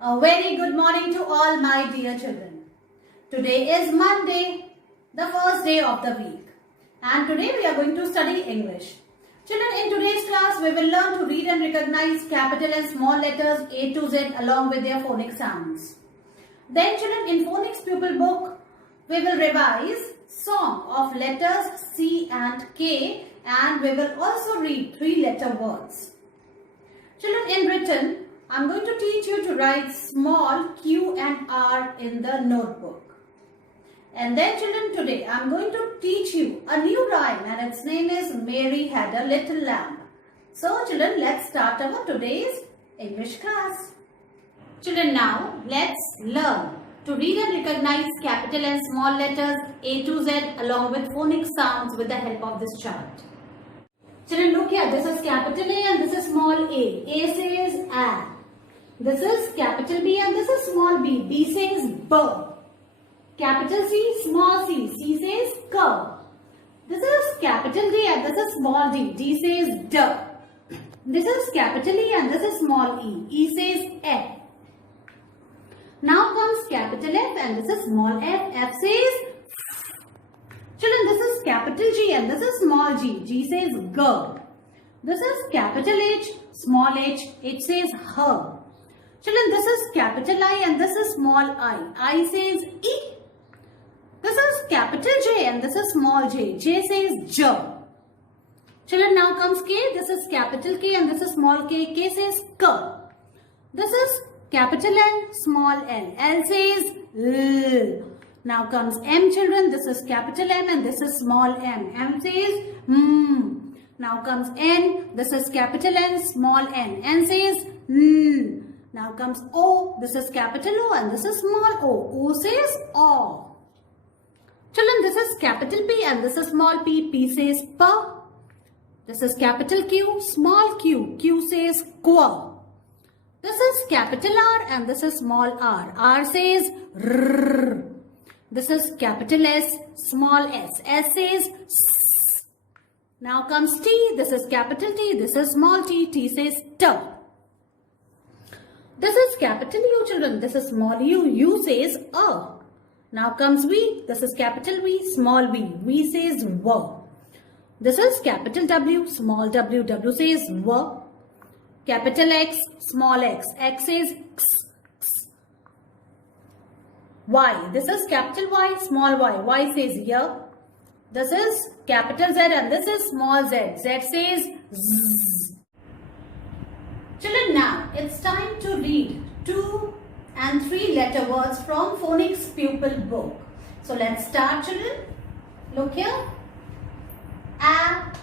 A very good morning to all my dear children. Today is Monday, the first day of the week. And today we are going to study English. Children, in today's class we will learn to read and recognize capital and small letters A to Z along with their phonic sounds. Then children, in phonics pupil book, we will revise song of letters C and K, and we will also read 3-letter words. Children, in written, I am going to teach you to write small Q and R in the notebook. And then children, today I am going to teach you a new rhyme, and its name is Mary Had a Little Lamb. So children, let's start our today's English class. Children, now let's learn to read and recognize capital and small letters A to Z along with phonic sounds with the help of this chart. Children, look here. This is capital A and this is small a. A says A. This is capital B and this is small b. B says B. Capital C, small c. C says K. This is capital D and this is small d. D says D. This is capital E and this is small e. E says F. Now comes capital F and this is small f. F says F. Children, this is capital G and this is small g. G says G. This is capital H, small h. H says H. Children, this is capital I and this is small I. I says E. This is capital J and this is small j. J says J. Children, now comes K. This is capital K and this is small k. K says K. This is capital L, small l. L says L. Now comes M, children. This is capital M and this is small m. M says M. Now comes N. This is capital N, small n. N says N. Now comes O. This is capital O and this is small o. O says O. Children, this is capital P and this is small p. P says P. This is capital Q, small q. Q says Q. This is capital R and this is small r. R says R. This is capital S, small s. S says S. Now comes T. This is capital T. This is small t. T says T. This is capital U, children. This is small u. U says A. Now comes V. This is capital V, small v. V says W. This is capital W, small w. W says W. Capital X, small x. X says X. X. Y. This is capital Y, small y. Y says Y. This is capital Z and this is small z. Z says Z. Children, now it's time to read 2 and 3-letter words from phonics pupil book. So let's start, children. Look here. At.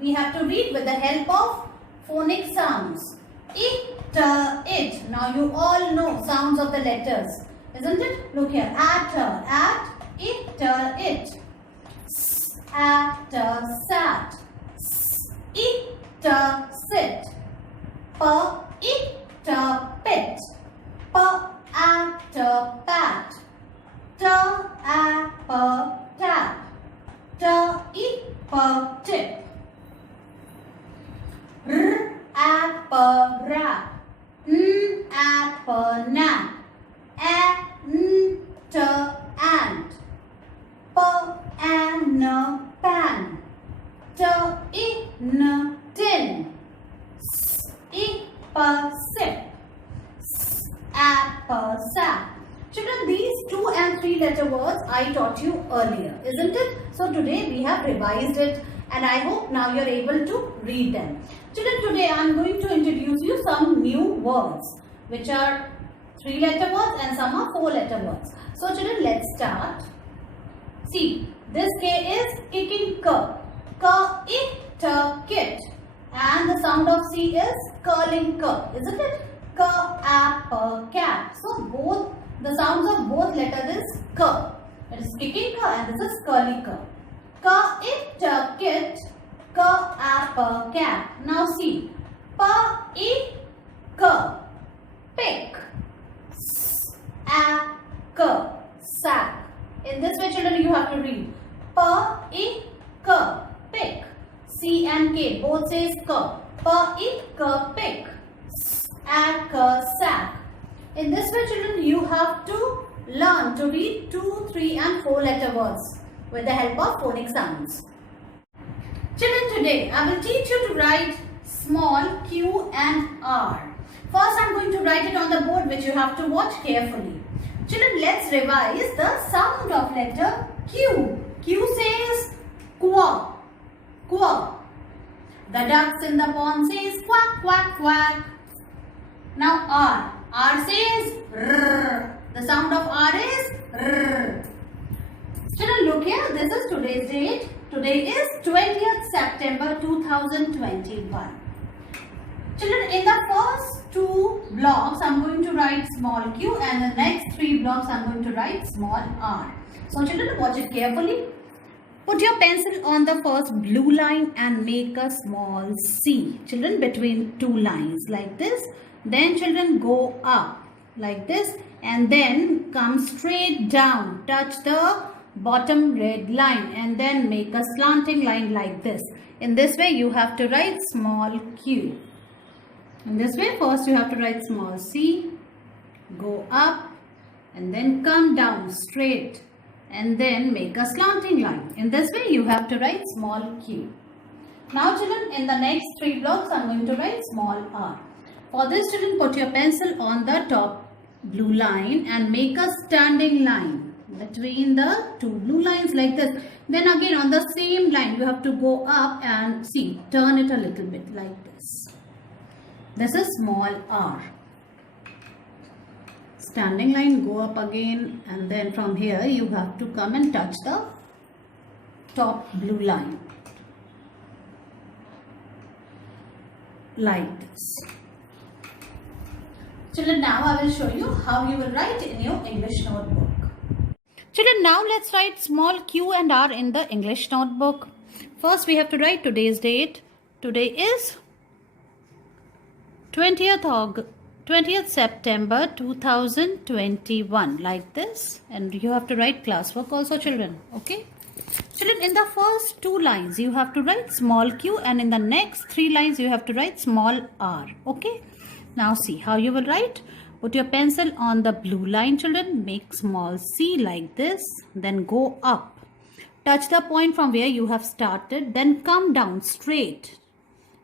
We have to read with the help of phonic sounds. It. Now you all know sounds of the letters, isn't it? Look here. At, it. Sat. Sit. Pit. Pat. Tap. Tip. Rap. Nap. Ant. Pan. Tin. Sip. Sap. Children, these 2 and 3-letter words I taught you earlier, isn't it? So today we have revised it and I hope now you are able to read them. Children, today I am going to introduce you some new words which are 3-letter words and some are 4-letter words. So children, let's start. See, this K is kicking K. Kit. And the sound of C is curling K, isn't it? Cap. So the sounds of both letters is K. It is kicking K and this is curly K. Kit. Cap. Now see. Pick. Sack. In this way, children, you have to read. Pick. C and K both says K. Pick. Sack. In this way, children, you have to learn to read 2, 3 and 4 letter words with the help of phonic sounds. Children, today I will teach you to write small q and r. First, I am going to write it on the board, which you have to watch carefully. Children, let's revise the sound of letter Q. Q says quack, quack. The ducks in the pond says quack, quack, quack. Now R. R says rrr. The sound of R is rrr. Children, look here. This is today's date. Today is 20th September 2021. Children, in the first 2 blocks, I am going to write small q, and the next 3 blocks I am going to write small r. So children, watch it carefully. Put your pencil on the first blue line and make a small C. Children, between 2 lines like this. Then children, go up like this and then come straight down. Touch the bottom red line and then make a slanting line like this. In this way, you have to write small q. In this way, first you have to write small c, go up and then come down straight and then make a slanting line. In this way, you have to write small q. Now children, in the next 3 blocks, I am going to write small r. For this, children, put your pencil on the top blue line and make a standing line between the 2 blue lines like this. Then again on the same line, you have to go up and see, turn it a little bit like this. This is small r. Standing line, go up again, and then from here you have to come and touch the top blue line like this. Children, now I will show you how you will write in your English notebook. Children, now let's write small q and r in the English notebook. First, we have to write today's date. Today is 20th September 2021 like this, and you have to write classwork also, children. Okay, children, in the first 2 lines you have to write small q, and in the next 3 lines you have to write small r. Okay, now see how you will write. Put your pencil on the blue line, children, make small c like this, then go up, touch the point from where you have started, then come down straight,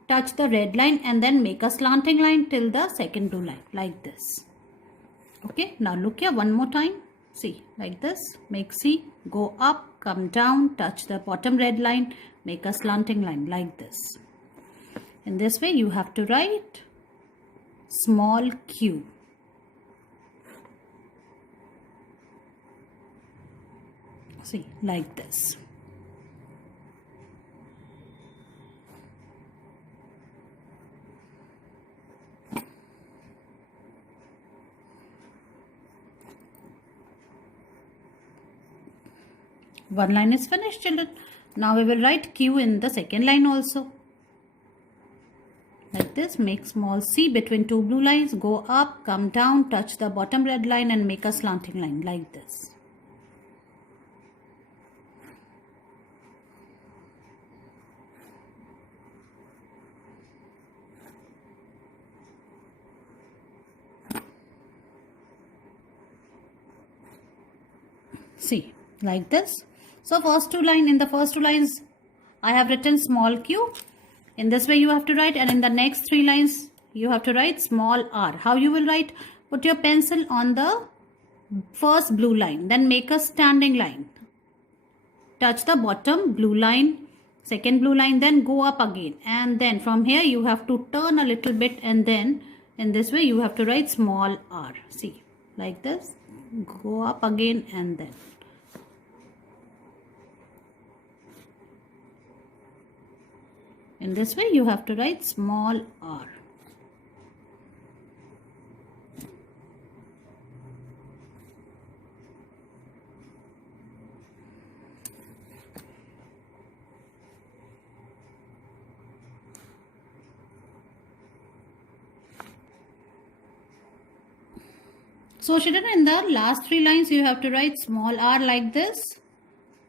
touch the red line and then make a slanting line till the second blue line like this. Okay, now look here one more time. See, like this, make C, go up, come down, touch the bottom red line, make a slanting line like this. In this way, you have to write small q. See, like this. One line is finished, children. Now we will write Q in the second line also. Like this, make small c between 2 blue lines, go up, come down, touch the bottom red line and make a slanting line like this. See, like this. So in the first 2 lines I have written small q. In this way you have to write, and in the next 3 lines you have to write small r. How you will write? Put your pencil on the first blue line, then make a standing line. Touch the bottom blue line, second blue line, then go up again, and then from here you have to turn a little bit, and then in this way you have to write small r. See, like this, go up again and then. In this way you have to write small r. So children, in the last 3 lines you have to write small r like this.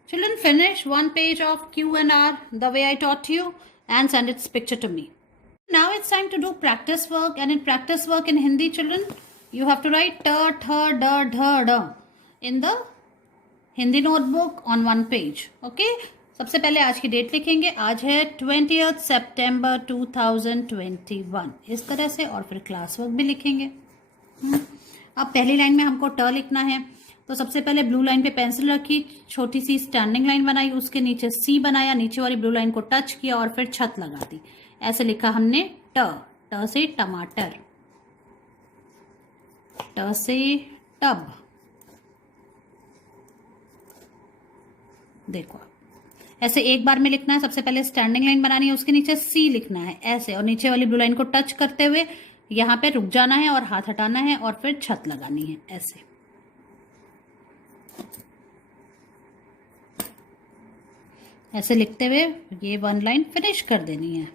Children, finish one page of Q and R the way I taught you and send its picture to me. Now it's time to do practice work, and in practice work in Hindi, children, You have to write t, th, d, dh, d in the Hindi notebook on one page. Okay? सबसे पहले आज की date लिखेंगे. आज है 20th September 2021. इस तरह से, और फिर क्लास वर्क भी लिखेंगे. अब पहली लाइन में हमको ट लिखना है, तो सबसे पहले ब्लू लाइन पे पेंसिल रखी, छोटी सी स्टैंडिंग लाइन बनाई, उसके नीचे सी बनाया, नीचे वाली ब्लू लाइन को टच किया और फिर छत लगा दी. ऐसे लिखा हमने ट. ट से टमाटर, ट से टब. देखो ऐसे एक बार में लिखना है. सबसे पहले स्टैंडिंग लाइन बनानी है, उसके नीचे सी लिखना है ऐसे, और नीचे वाली ब्लू लाइन को टच करते हुए यहाँ पे रुक जाना है और हाथ हटाना है और फिर छत लगानी है ऐसे. ऐसे लिखते हुए ये वन लाइन फिनिश कर देनी है.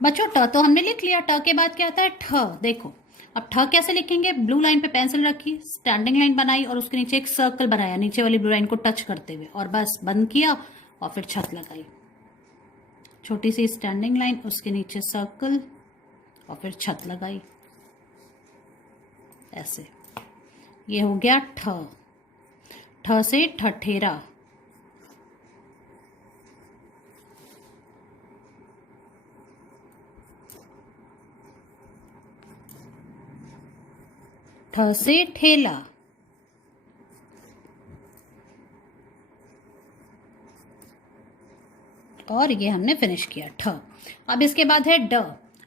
बच्चों ट तो हमने लिख लिया. ट के बाद क्या आता है ठ. देखो अब ठ कैसे लिखेंगे. ब्लू लाइन पे पेंसिल रखी, स्टैंडिंग लाइन बनाई और उसके नीचे एक सर्कल बनाया नीचे वाली ब्लू लाइन को टच करते हुए, और बस बंद किया और फिर छत लगाई. छोटी सी स्टैंडिंग लाइन, उसके नीचे सर्कल और फिर छत लगाई ऐसे. ये हो गया ठ. ठ से ठठेरा, ठ से ठेला, और ये हमने फिनिश किया ठ. अब इसके बाद है ड.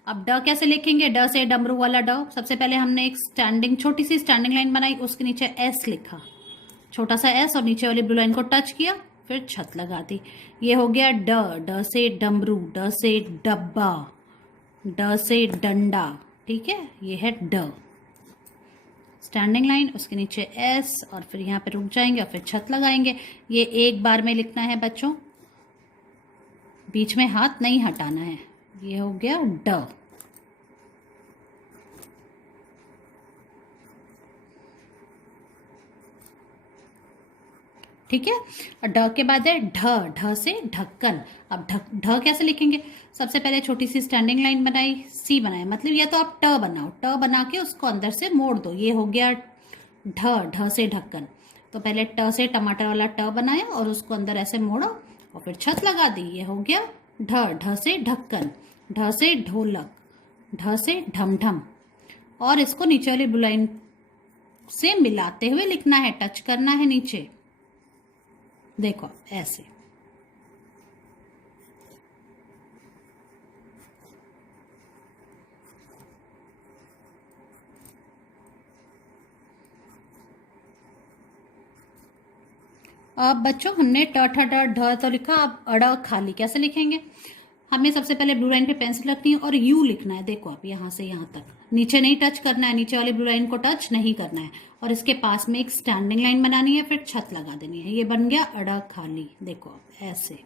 अब ड कैसे लिखेंगे. ड से डमरू वाला ड. सबसे पहले हमने एक छोटी सी स्टैंडिंग लाइन बनाई, उसके नीचे एस लिखा, छोटा सा एस, और नीचे वाली ब्लू लाइन को टच किया, फिर छत लगा दी. ये हो गया ड. ड से डमरू, ड से डब्बा, ड से डंडा. ठीक है, ये है ड. स्टैंडिंग लाइन, उसके नीचे एस, और फिर यहाँ पे रुक जाएंगे और फिर छत लगाएंगे. ये एक बार में लिखना है बच्चों, बीच में हाथ नहीं हटाना है. ये हो गया ड. ठीक है. और ड के बाद है ढ. ढ से ढक्कन. अब ढ कैसे लिखेंगे. सबसे पहले छोटी सी स्टैंडिंग लाइन बनाई, सी बनाया, मतलब या तो आप ट बनाओ, ट बना के उसको अंदर से मोड़ दो. ये हो गया ढ. ढ से ढक्कन. तो पहले ट से टमाटर वाला ट बनाया और उसको अंदर ऐसे मोड़ा और फिर छत लगा दी. ये हो गया ढ. ढ से ढक्कन. ढ से ढोलक, ढ से ढमढम, और इसको नीचे वाली ब्लू लाइन से मिलाते हुए लिखना है, टच करना है नीचे. देखो ऐसे. अब बच्चों हमने ट ठ ड ढ तो लिखा. अब अड़ खाली कैसे लिखेंगे. हमें सबसे पहले ब्लू लाइन पे पेंसिल रखनी है और यू लिखना है. देखो आप यहाँ से यहाँ तक, नीचे नहीं टच करना है, नीचे वाली ब्लू लाइन को टच नहीं करना है, और इसके पास में एक स्टैंडिंग लाइन बनानी है, फिर छत लगा देनी है. ये बन गया अड़ खाली. देखो आप ऐसे.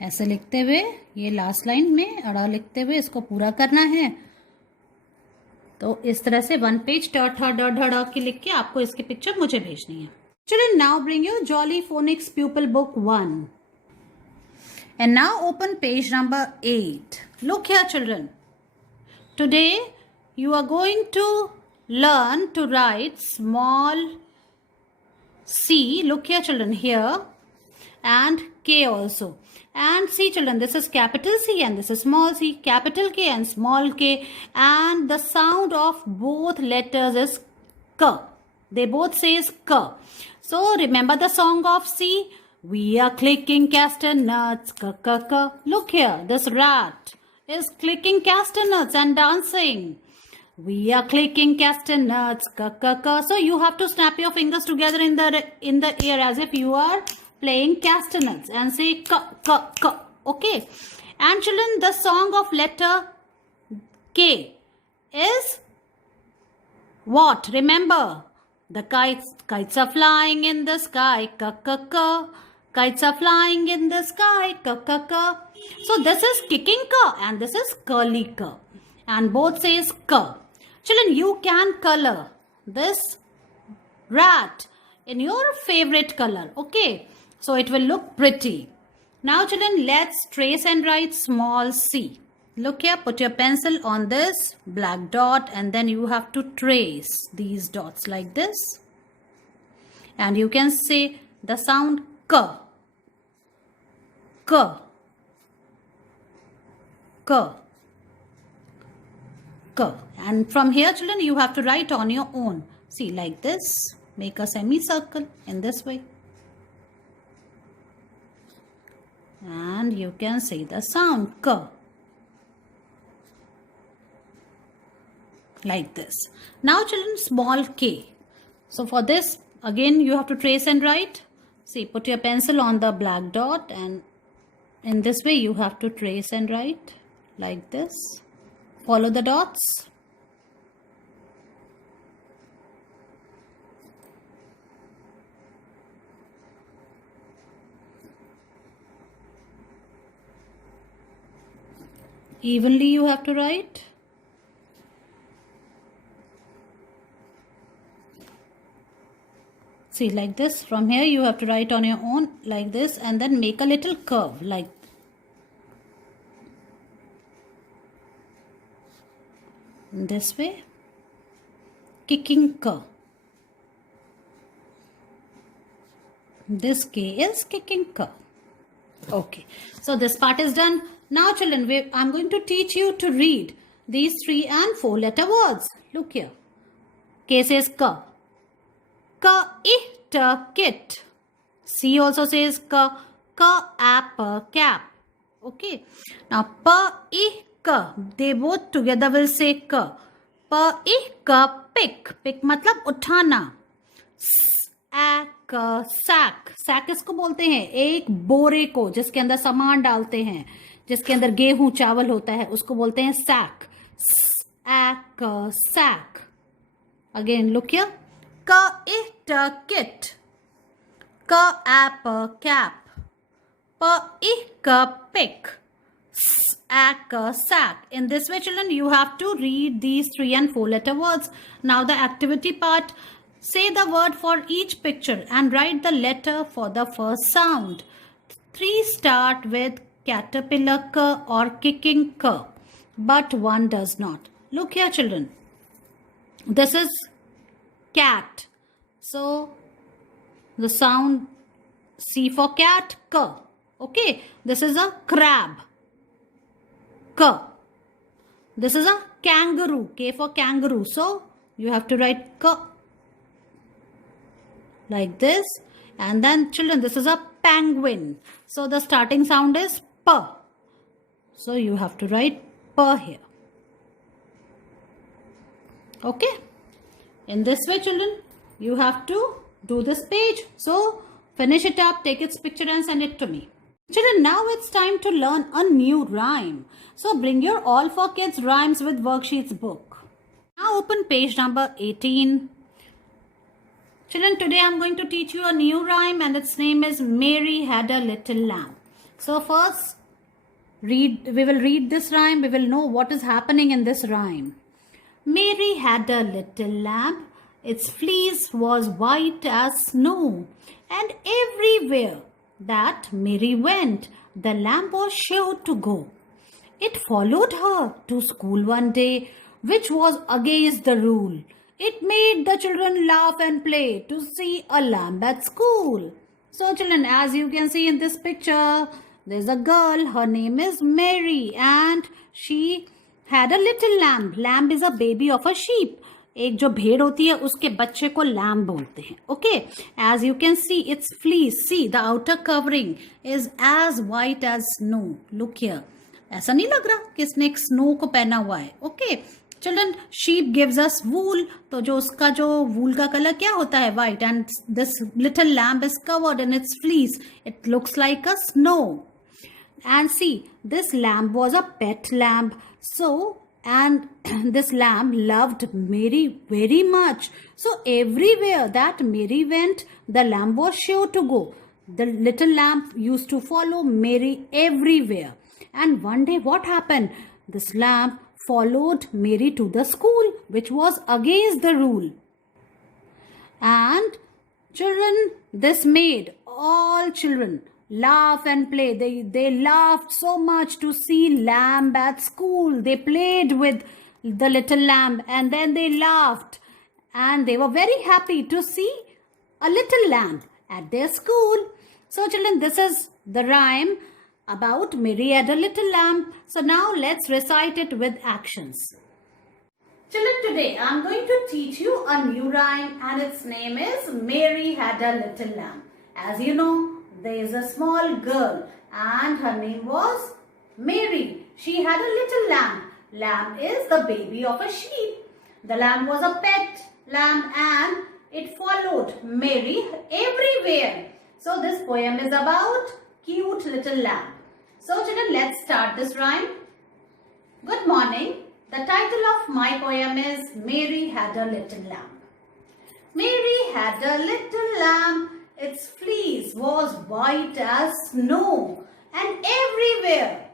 ऐसे लिखते हुए ये लास्ट लाइन में अड़ा लिखते हुए इसको पूरा करना है. तो इस तरह से वन पेज ट ठ ड ढ ड की लिख के आपको इसकी पिक्चर मुझे भेजनी है. Children, now bring your Jolly Phonics Pupil Book 1. And now open page number 8. Look here, children. Today you are going to learn to write small c. Look here, children, here, and k also. And see, children, this is capital C and this is small c, capital K and small k, and the sound of both letters is k. They both says k. So remember the song of C. We are clicking castanets, k k k. Look here, this rat is clicking castanets and dancing. We are clicking castanets, k k k. So you have to snap your fingers together in the air as if you are playing castanets and say k k k. Okay. And children, the song of letter K is what? Remember, the kites are flying in the sky, k k k. Kites are flying in the sky. Ka. So this is kicking ka and this is curly ka. And both says ka. Children, you can color this rat in your favorite color. Okay. So it will look pretty. Now children, let's trace and write small c. Look here, put your pencil on this black dot and then you have to trace these dots like this. And you can say the sound k. K. K. K. And from here children, you have to write on your own. See, like this. Make a semicircle in this way. And you can say the sound k. Like this. Now children, small k. So for this, again you have to trace and write. See, put your pencil on the black dot and in this way you have to trace and write like this. Follow the dots. Evenly you have to write. See, like this. From here you have to write on your own like this and then make a little curve like this way. Kicking ka. This K is kicking ka. Okay. So this part is done. Now children, I'm going to teach you to read these 3 and 4 letter words. Look here. K says ka. Ka it kit. C also says ka. Ka apple cap. Okay. Now pa I ka. They both together will say ka. Pa I ka pick. Pick matlab उठाना. Sac. Sac किसको बोलते हैं? एक बोरे को जिसके अंदर सामान डालते हैं, जिसके अंदर गेहूं चावल होता है, उसको बोलते हैं sack. Sack. Again look here. का इट किट. का apple cap. Pa ik pick. Sack. In this way children, you have to read these 3 and 4 letter words. Now the activity part. Say the word for each picture and write the letter for the first sound. 3 start with caterpillar k or kicking k, but 1 does not. Look here children. This is cat. So the sound C for cat, k. Okay. This is a crab. K. This is a kangaroo. K for kangaroo. So you have to write k. Like this. And then children, this is a penguin. So the starting sound is p. So you have to write p here. Okay. In this way children, you have to do this page. So finish it up, take its picture and send it to me. Children, now it's time to learn a new rhyme. So bring your All for Kids Rhymes with Worksheets book. Now open page number 18. Children, today I'm going to teach you a new rhyme and its name is Mary Had a Little Lamb. So first, we will read this rhyme. We will know what is happening in this rhyme. Mary had a little lamb. Its fleece was white as snow. And everywhere that Mary went, the lamb was sure to go. It followed her to school one day, which was against the rule. It made the children laugh and play to see a lamb at school. So children, as you can see in this picture, there's a girl, her name is Mary and she had a little lamb. Lamb is a baby of a sheep. एक जो भेड़ होती है उसके बच्चे को lamb बोलते हैं. Okay, as you can see, its fleece, see the outer covering is as white as snow. Look here. ऐसा नहीं लग रहा कि इसने एक स्नो को पहना हुआ है. Okay. Children, sheep gives us wool. तो जो उसका जो wool का कलर क्या होता है? White. And this little lamb is covered in its fleece. It looks like a snow. And see, this lamb was a pet lamb. So, and this lamb loved Mary very much. So, everywhere that Mary went, the lamb was sure to go. The little lamb used to follow Mary everywhere. And one day what happened? This lamb followed Mary to the school, which was against the rule. And children, this made all children laugh and play. They laughed so much to see lamb at school. They played with the little lamb and then they laughed. And they were very happy to see a little lamb at their school. So children, this is the rhyme about Mary had a little lamb. So now let's recite it with actions. Children, today I am going to teach you a new rhyme and its name is Mary had a little lamb. As you know, there is a small girl and her name was Mary. She had a little lamb. Lamb is the baby of a sheep. The lamb was a pet lamb and it followed Mary everywhere. So this poem is about cute little lamb. So children, let's start this rhyme. Good morning. The title of my poem is Mary had a little lamb. Mary had a little lamb. Its fleece was white as snow. And everywhere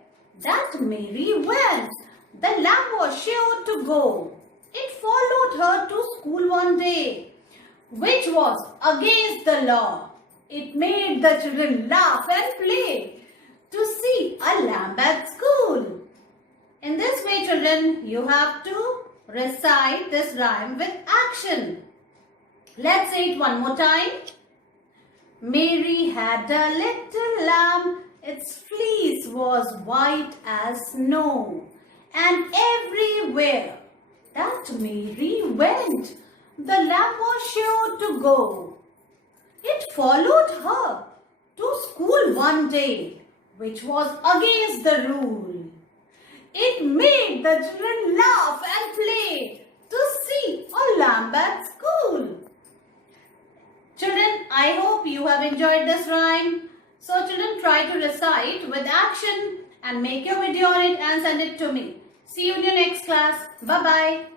that Mary went, the lamb was sure to go. It followed her to school one day, which was against the law. It made the children laugh and play to see a lamb at school. In this way, children, you have to recite this rhyme with action. Let's say it one more time. Mary had a little lamb. Its fleece was white as snow. And everywhere that Mary went, the lamb was sure to go. It followed her to school one day, which was against the rule. It made the children laugh and play to see a lamb at school. Children, I hope you have enjoyed this rhyme. So children, try to recite with action and make your video on it and send it to me. See you in your next class. Bye-bye.